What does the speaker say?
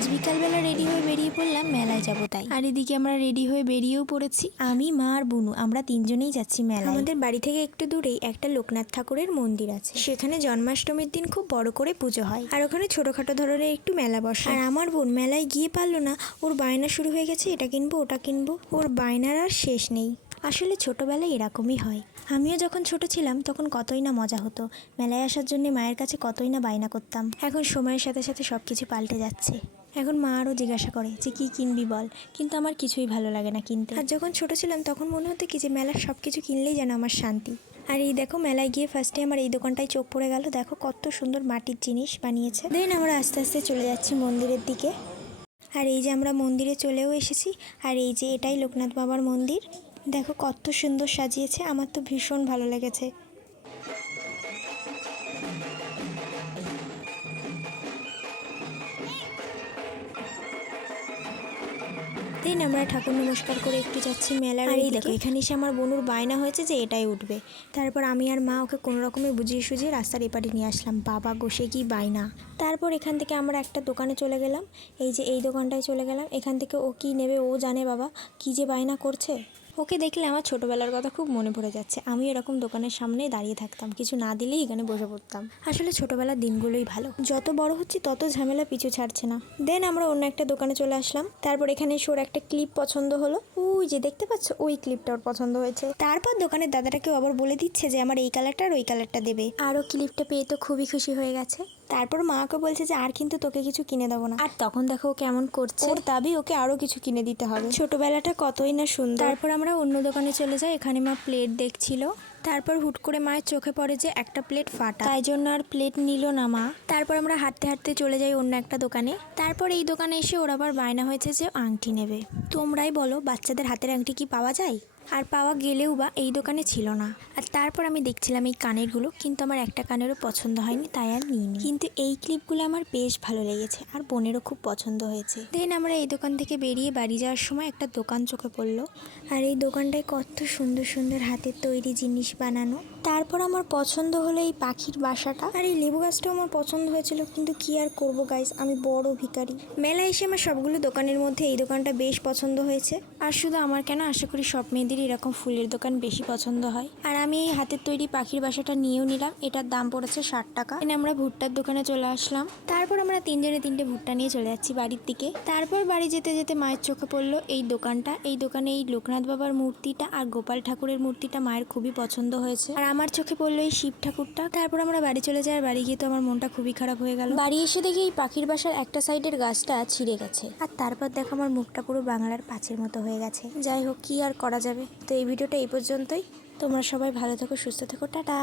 আজ বিকালবেলা রেডি হয়ে বেরিয়ে পড়লাম মেলায় যাব তাই। আর এদিকে আমরা রেডি হয়ে বেরিয়েও পড়েছি। আমি মা আর বুনু আমরা তিনজনেই যাচ্ছি মেলায়। আমাদের বাড়ি থেকে একটু দূরেই একটা লোকনাথ ঠাকুরের মন্দির আছে। সেখানে জন্মাষ্টমীর দিন খুব বড় করে পুজো হয়। আর ওখানে ছোটখাটো ধরনের একটু মেলা বসে। আর আমার বোন মেলায় গিয়ে পারল না ওর বায়না শুরু হয়ে গেছে এটা কিনবো ওটা কিনবো। ওর বায়নার আর শেষ নেই। আসলে ছোটোবেলায় এরকমই হয়। আমিও যখন ছোট ছিলাম তখন কতই না মজা হতো। মেলায় আসার জন্য মায়ের কাছে কতই না বায়না করতাম। এখন সময়ের সাথে সাথে সব কিছু পাল্টে যাচ্ছে। এখন মা আরও জিজ্ঞাসা করে যে, কী কিনবি বল? কিন্তু আমার কিছুই ভালো লাগে না কিনতে। আর যখন ছোট ছিলাম, তখন মনে হতো কি যে, মেলার সব কিছু কিনলেই যেন আমার শান্তি। আর এই দেখো, মেলায় গিয়ে ফার্স্টে আমার এই দোকানটায় চোখ পড়ে গেল। দেখো কত সুন্দর মাটির জিনিস বানিয়েছে। দেন আমরা আস্তে আস্তে চলে যাচ্ছি মন্দিরের দিকে। আর এই যে আমরা মন্দিরে চলেও এসেছি। আর এই যে এটাই লোকনাথ বাবার মন্দির। দেখো কত সুন্দর সাজিয়েছে। আমার তো ভীষণ ভালো লেগেছে। দিন আমরা ঠাকুর নমস্কার করে একটু যাচ্ছি মেলার এই দেখো এখানে এসে আমার বনুর বায়না হয়েছে যে এটাই উঠবে। তারপর আমি আর মা ওকে কোনো রকমে বুঝিয়ে সুঝিয়ে রাস্তার এপারে নিয়ে আসলাম। বাবা গোসে কি বায়না। তারপর এখান থেকে আমরা একটা দোকানে চলে গেলাম। এই যে এই দোকানটায় চলে গেলাম। এখান থেকে ও কি নেবে ও জানে বাবা। কি যে বায়না করছে। ওকে দেখলে আমার ছোটবেলার কথা খুব মনে পড়ে যাচ্ছে। আমি এরকম দোকানের সামনেই দাঁড়িয়ে থাকতাম, কিছু না দিলেই এখানে বসে পড়তাম। আসলে ছোটবেলার দিনগুলোই ভালো। যত বড় হচ্ছি, তত ঝামেলা পিছু ছাড়ছে না। দেন আমরা অন্য একটা দোকানে চলে আসলাম। তারপর এখানে এসে ওর একটা ক্লিপ পছন্দ হলো। ওই যে দেখতে পাচ্ছ, ওই ক্লিপটা ওর পছন্দ হয়েছে। তারপর দোকানের দাদাটাকেও আবার বলে দিচ্ছে যে, আমার এই কালারটা আর ওই কালারটা দেবে। আর ও ক্লিপটা পেয়ে তো খুবই খুশি হয়ে গেছে। তারপর মাকে বলছে যে আর কিন্তু তোকে কিছু কিনে দেবো না। আর তখন দেখো ও কেমন করছে। ওর দাবি ওকে আরও কিছু কিনে দিতে হবে। ছোটবেলাটা কতই না সুন্দর। তারপর আমরা অন্য দোকানে চলে যাই এখানে মা প্লেট দেখছিল। তারপর হুট করে মায়ের চোখে পড়ে যে একটা প্লেট ফাটা। তাই জন্য আর প্লেট নিল না মা। তারপর আমরা হাঁটতে হাঁটতে চলে যাই অন্য একটা দোকানে। তারপর এই দোকানে এসে ওর আবার বায়না হয়েছে যে আংটি নেবে। তোমরাই বলো বাচ্চাদের হাতের আংটি কি পাওয়া যায়? আর পাওয়া গেলেও বা এই দোকানে ছিল না। আর তারপর আমি দেখছিলাম এই কানেরগুলো, কিন্তু আমার একটা কানেরও পছন্দ হয়নি, তাই আর নিইনি। কিন্তু এই ক্লিপগুলো আমার বেশ ভালো লেগেছে, আর বোনেরও খুব পছন্দ হয়েছে। দেন আমরা এই দোকান থেকে বেরিয়ে বাড়ি যাওয়ার সময় একটা দোকান চোখে পড়ল। আর এই দোকানটায় কত সুন্দর সুন্দর হাতের তৈরি জিনিস বানানো। তারপর আমার পছন্দ হলো এই পাখির বাসাটা। আর এই লেবু গাছটাও আমার পছন্দ হয়েছিল, কিন্তু কি আর করব গাইস আমি বড় ভিখারি। মেলায় এসে আমার সবগুলো দোকানের মধ্যে এই দোকানটা বেশ পছন্দ হয়েছে। আর শুধু আমার কেন, আশা করি সব মেয়েদেরই এরকম ফুলের দোকান বেশি পছন্দ হয়। আর আমি এই হাতের তৈরি পাখির বাসাটা নিয়েও নিলাম। এটার দাম পড়েছে ষাট টাকা। এনে আমরা ভুট্টার দোকানে চলে আসলাম। তারপর আমরা তিনজনে তিনটে ভুট্টা নিয়ে চলে যাচ্ছি বাড়ির দিকে। তারপর বাড়ি যেতে যেতে মায়ের চোখে পড়ল এই দোকানটা। এই দোকানে এই লোকনাথ বাবার মূর্তিটা আর গোপাল ঠাকুরের মূর্তিটা মায়ের খুবই পছন্দ হয়েছে। আর আমার চোখে পড়ল এই শিব ঠাকুরটা। তারপর আমরা বাড়ি চলে যাই আর বাড়ি গিয়ে তো আমার মনটা খুবই খারাপ হয়ে গেল। বাড়ি এসে দেখি এই পাখির বাসার একটা সাইডের গাছটা ছিঁড়ে গেছে। আর তারপর দেখো আমার মুখটা পুরো বাংলার পাঁচের মতো হয়ে গেছে। যাই হোক, কি আর করা যাবে? তো এই ভিডিওটা এই পর্যন্তই। তোমরা সবাই ভালো থেকো সুস্থ থেকো টাটা।